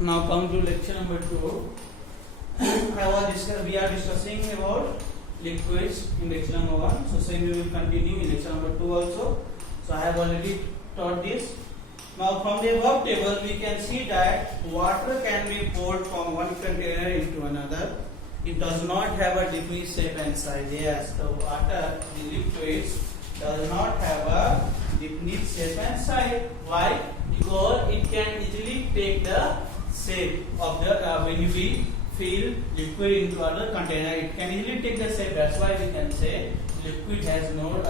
Now come to lecture number 2. We are discussing about liquids in lecture number 1. So same we will continue in lecture number 2 also. So I have already taught this. Now from the above table we can see that water can be poured from one container into another. It does not have a definite shape and size. Yes, the water, the liquids does not have a definite shape and size. Why? Because it can easily take the shape of the when we fill liquid into other container, it can easily take the shape. That's why we can say liquid has no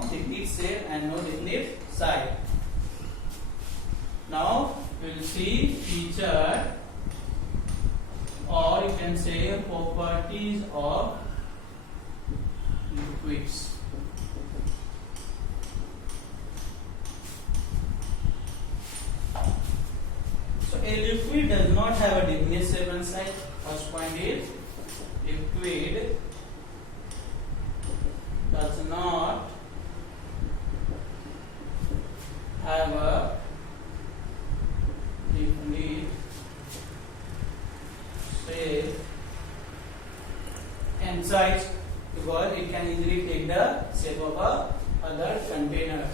definite shape and no definite size. Now we will see feature, or you can say properties of liquids. So a liquid does not have a definite shape and size. First point is liquid does not have a definite shape and size because it can easily take the shape of a other container.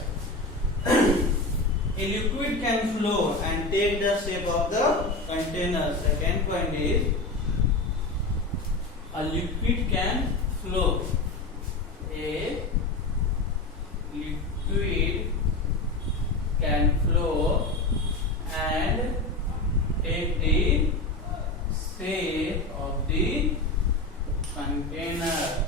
A liquid can flow and take the shape of the container. Second point is a liquid can flow. A liquid can flow and take the shape of the container.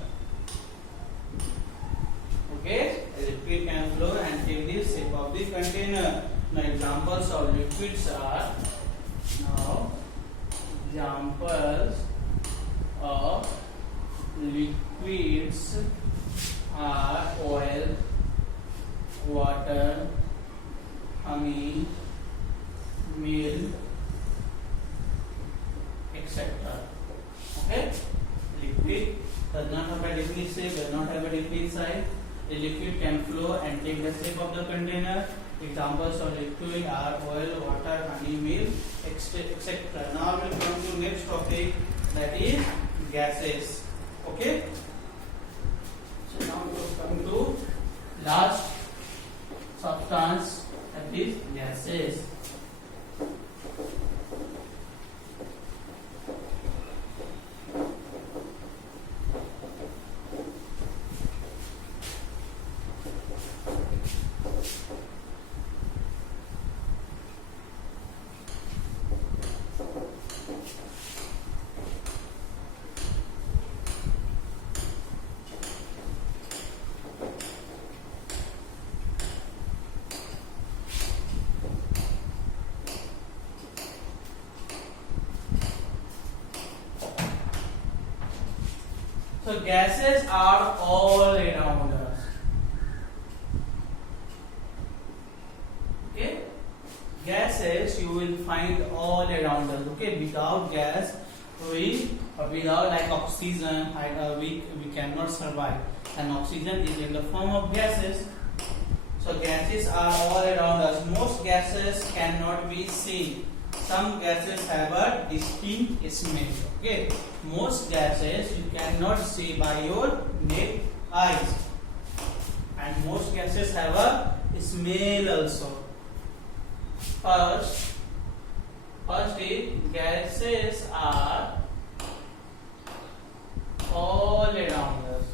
Okay, a liquid can flow and take the shape of the container. Now examples of liquids are oil, water, honey, milk, etc. Okay, liquid does not have a definite shape, does not have a definite size. The liquid can flow and take the shape of the container. Examples of liquid are oil, water, honey, milk, etc. Now we will come to next topic, that is gases. Okay. So now we will come to last substance, that is gases. So gases are all around us. Okay, gases you will find all around us. Okay, without gas, without like oxygen, we cannot survive. And oxygen is in the form of gases. So gases are all around us. Most gases cannot be seen. Some gases have a distinct smell. Okay, most gases you cannot see by your naked eyes, and most gases have a smell also. First is gases are all around us.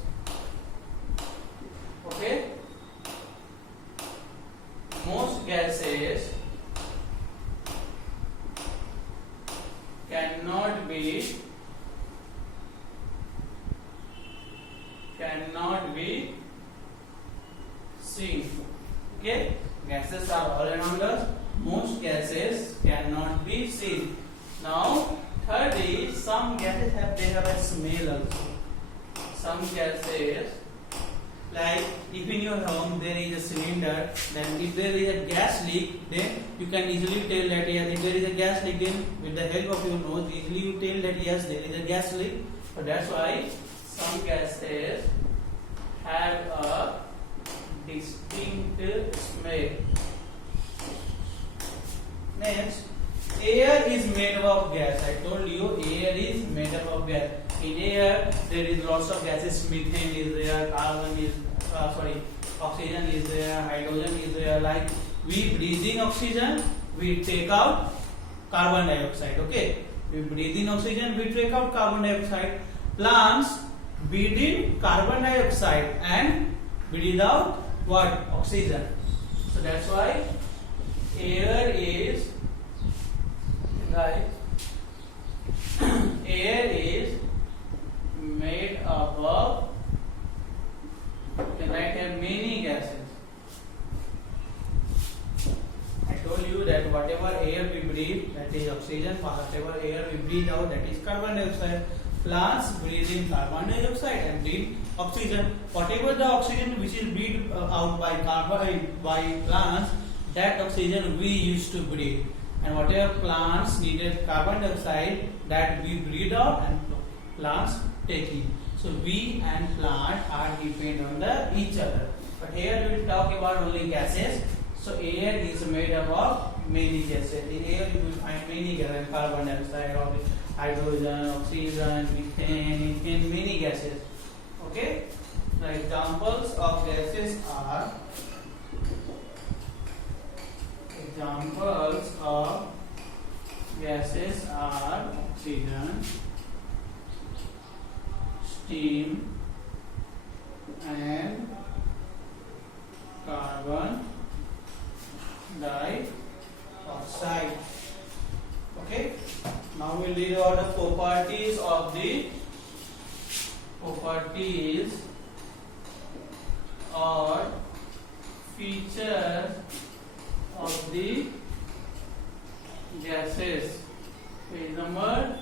Okay, most gases cannot be seen. Okay, gases are all around us. Most gases cannot be seen. Now third is some gases have a smell also. Some gases, like if in your home there is a cylinder, then if there is a gas leak, then you can easily tell that yes, if there is a gas leak, then with the help of your nose easily you tell that yes, there is a gas leak. So that's why some gases have a distinct smell. Next, air is made up of gas. I told you air is made up of gas. In air there is lots of gases. Methane is there, carbon is oxygen is there, hydrogen is there. Like we breathe in oxygen, we take out carbon dioxide. Okay, we breathe in oxygen, we take out carbon dioxide. Plants breathe in carbon dioxide and breathe out what? Oxygen. So that's why air is made up of, you can write here, many gases. I told you that whatever air we breathe, that is oxygen. Whatever air we breathe out, that is carbon dioxide. Plants breathe in carbon dioxide and breathe oxygen. Whatever the oxygen which is breathed out by plants, that oxygen we used to breathe. And whatever plants needed carbon dioxide, that we breathe out and plants take in. So we and plant are dependent on each other. But here we will talk about only gases. So air is made up of many gases. In air you will find many gases: carbon dioxide, hydrogen, oxygen, methane, and many gases. Okay. The examples of gases are oxygen, steam, and carbon dioxide. Okay. Now we'll read about the properties or features of the gases. Page number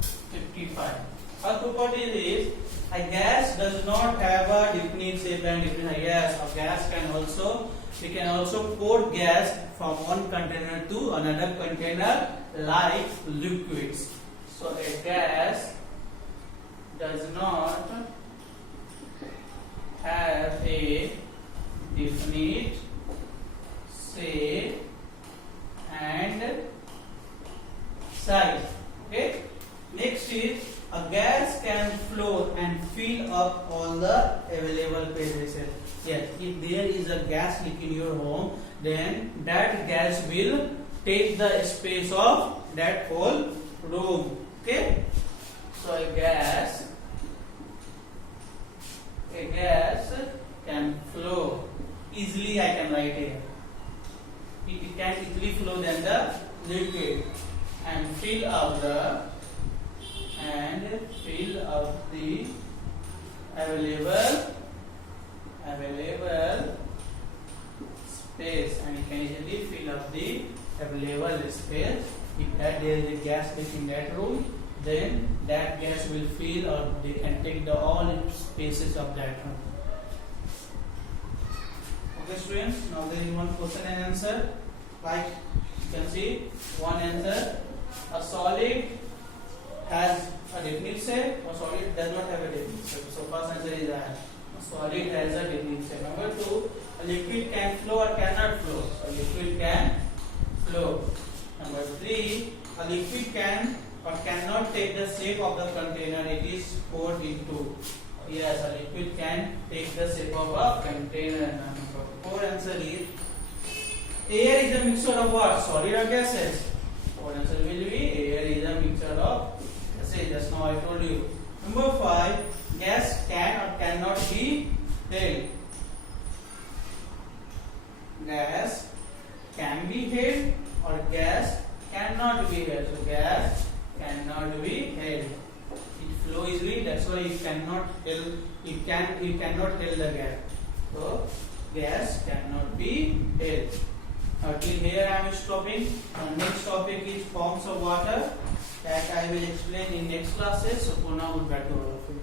55. First property is a gas does not have a definite shape and definite. Yes, a gas we can also pour gas from one container to another container like liquids. So a gas does not have a definite shape and size. Okay. Next is a gas can flow and fill up all the available spaces. Yes, if there is a gas leak in your home, then that gas will take the space of that whole room. Okay. So a gas can flow easily. I can write here. It can easily flow than the liquid and fill up the available space, and you can easily fill up the available space. If there is a gas leak in that room, then that gas will fill, or they can take the all spaces of that room. Okay, students. Now there is one question and answer. Like you can see, one answer: a solid has a definite shape, or solid does not have a definite shape. So first answer is that a solid has a definite shape. Number two, a liquid can flow or cannot flow. So liquid can flow. Number three, a liquid can or cannot take the shape of the container it is poured into. Yes, a liquid can take the shape of a container. Number four answer is air is a mixture of what? Solid or gases? Four answer will be air is a mixture of gases. Just now I told you. Number five, gas can or cannot be held. Gas can be held or gas cannot be held. So gas cannot be held. It flows easily. That's why it cannot held. You cannot held the gas. So gas cannot be held. Till here I am stopping. Next topic is forms of water that I will explain in next classes. So for now, we'll back to all of you.